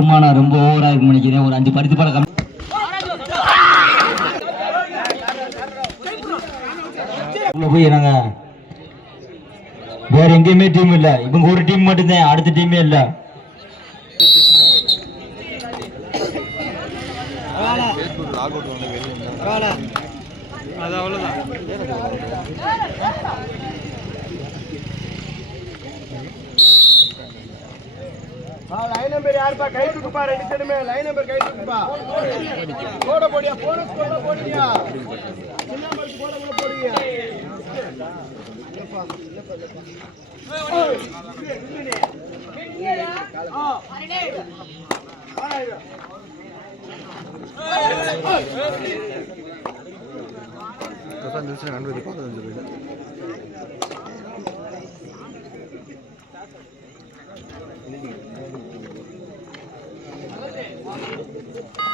வருமானம் ரொம்ப ஓவரா இருக்கு நினைக்கிறேன். ஒரு அஞ்சு பருத்தி படம் கம்மி. உள்ள போய் நாங்க வேற எங்கேயுமே டீம் இல்ல. இவங்க ஒரு டீம் மட்டும்தான். அடுத்த டீமே இல்ல. அது லைன் நம்பர் யாருப்பா? கை தூக்குப்பா ரெண்டு சைடுமே லைன் நம்பர் கை தூக்குப்பா. போட போடியா? போனஸ் போட போடியா? சின்ன நம்பருக்கு போட கூட போடுங்க சொல்லி அனுப்பா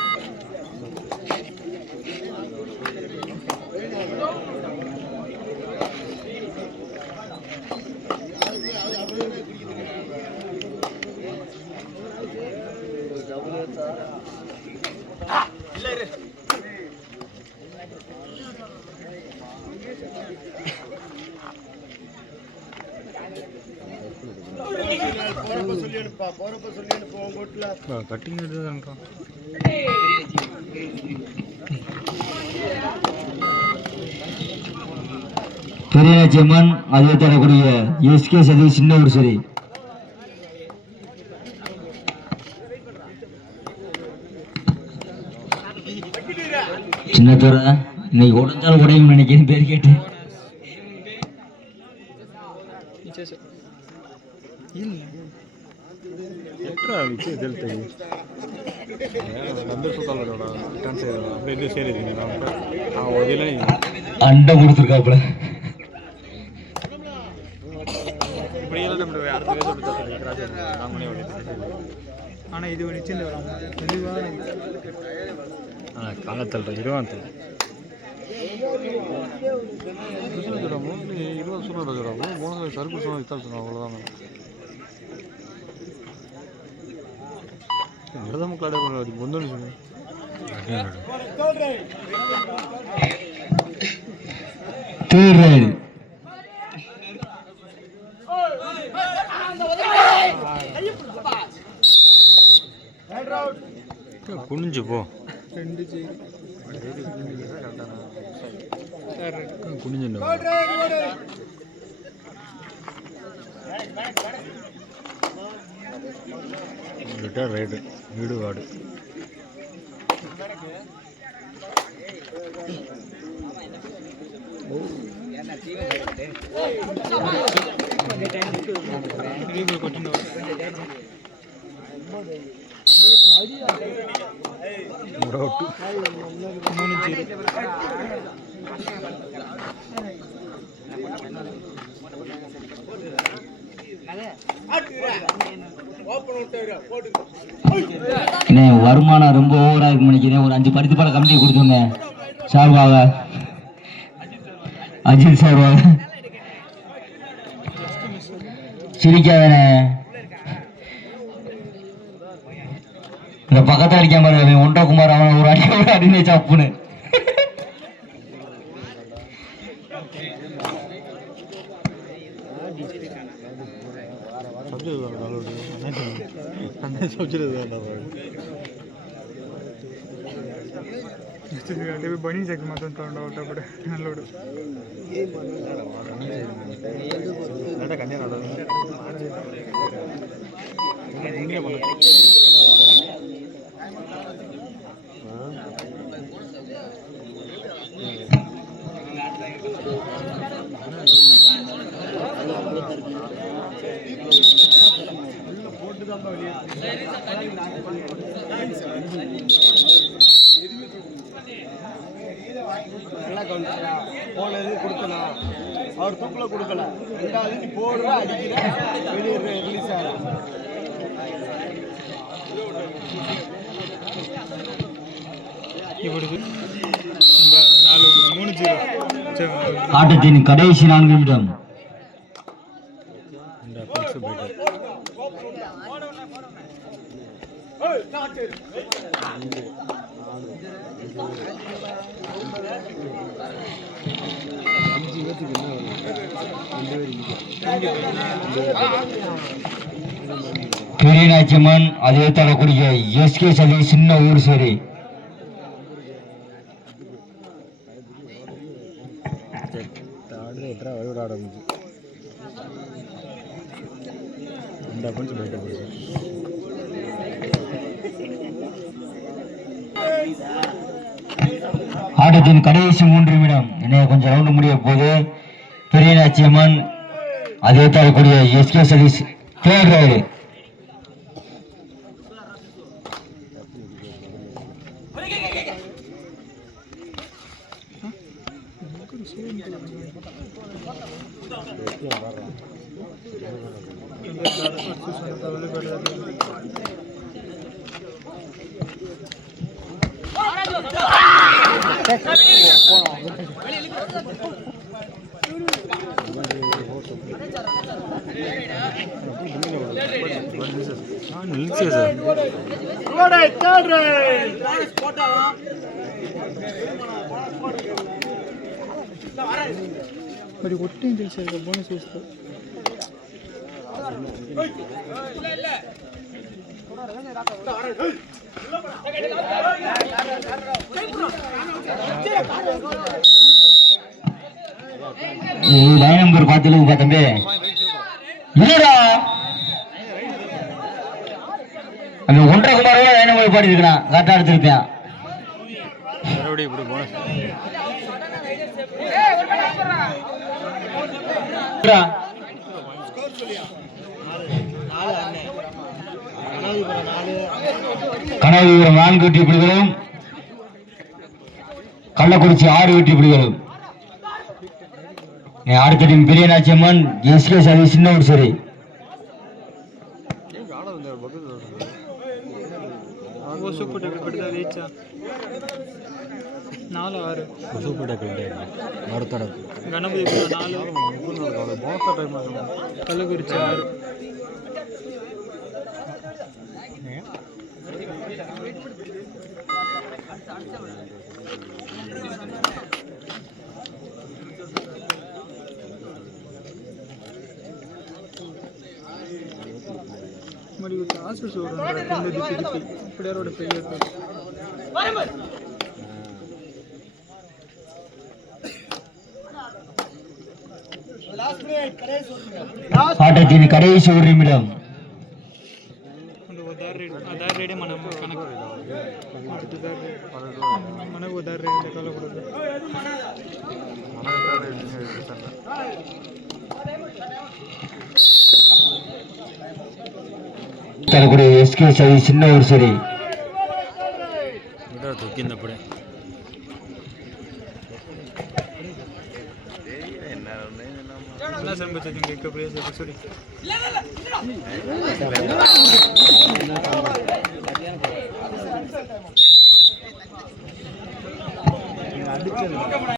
போறப்ப சொல்லி அனுப்பு உங்க வீட்டுல. கட்டிங் எடுத்துதான் பெரியநாச்சி அம்மன் அதுவே தரக்கூடிய எஸ்கே சதி சின்ன ஒரு சரி சின்னத்தோட இன்னைக்கு உடஞ்சாலும் உடையும் நினைக்கிறேன் பேர் கேட்டு. ಎಟ್ರಾ ವಿಚೆ ಹೇಳ್ತೇವೆ ನಂದು ಸುತ್ತಲ್ಲ ಚಾನ್ಸ್ ಇದೆ அப்படியே இது சேரிங்க நான் நான் ஒதில அண்டை கொடுத்துருக்காப்புல இப்படி எல்லாம் நம்ம அடுத்த வேலை கொடுத்தா ராஜா நான் மணி ஓடி ஆனால் இது ஒரு சின்ன தெளிவாக ஆ காலத்தல்ற இருபது இருபது சொல்லுறாங்க மூணு சருக்கு சொன்னால் வித்தால் சொன்னாங்க அவ்வளோதான் விரதம் கடை முந்தோன்னு சொன்னேன் தேர்ட் ரைடு குனிஞ்சு போ குனிஞ்சு ரிட்டர் ரைடு ஈடுபாடு. மூணு ஜீரோ என்ன வருமானம் ரொம்ப ஓவரா இருக்கு நினைக்கிறேன். ஒரு அஞ்சு பருத்தி படம் கம்பெனி கொடுத்துருந்தேன் சார்பாக. அஜித் சார்பாக. சிரிக்காதனே இந்த பக்கத்தை அடிக்காம ஒன்றா குமார் அவன் ஒரு அடி ஒரு அடினே சாப்புன்னு. అంటే బనీ చెక్ మాత్రం తొండ ఒకటి నల్లోడు நல்லா கவனிச்சா போனது கொடுக்கலாம் அவர் தூக்கில் கொடுக்கல. ரெண்டாவது நீ போடுற அடிக்கிற? வெளியிடுற ரிலீஸ் ஆகும் ஆட்டத்தின் கடைசி நான்கு நிமிடம். அஞ்சு பேர்த்துக்கு என்ன வரும் ரெண்டு பேர் பெரியநாச்சியம்மன் அதே தரக்கூடிய எஸ்கே சதீஷ் சின்ன ஊர் சரி. விளையாட ஆரம்பிச்சு இந்த கொஞ்சம் பைக் ஆட்டத்தின் கடைசி மூன்று நிமிடம். என்ன கொஞ்சம் ரவுண்டு முடிய போது பெரிய நாச்சியம்மன் அதே தாக்கக்கூடிய எஸ்கே சதீஷ் கிளியர் நிலச்சியா சார் ரோடை காடு போட்டா మరి కొట్టి తెలిసారు బోనస్ చూస్తా லைன் நம்பர் பார்த்து பார்த்தம்பே இல்லடா அந்த ஒன்றரை குமாரோட லைன் நம்பர் பாடி இருக்கிறான் கரெக்டாக எடுத்திருப்பேன் மறுபடியும் இப்படி போனஸ் இல்லடா. கனகபுரம் நான்கு வெற்றி புலிகளும் கள்ளக்குறிச்சி ஆறு வெற்றி புலிகளும் அடுத்த டீம் பெரியநாச்சி அம்மன் எஸ்கே சரி சின்னூர் சரி சூப்பர் నాలుగు ఆరు మరుతడకు గణపతి నాలుగు కలుగురిచి ఆరు మరియు కాసు చూడండి ఇప్పుడు ఎవరో ఫెయిల్ అవుతారు ఆటజీవి కరేష్ ఉరిమిడం తనకుడు ఎస్కే చదివి చిన్న ఊరు సరే. என்ன சம்பவத்தை இங்கே எப்படியே சொல்லி அடிச்சு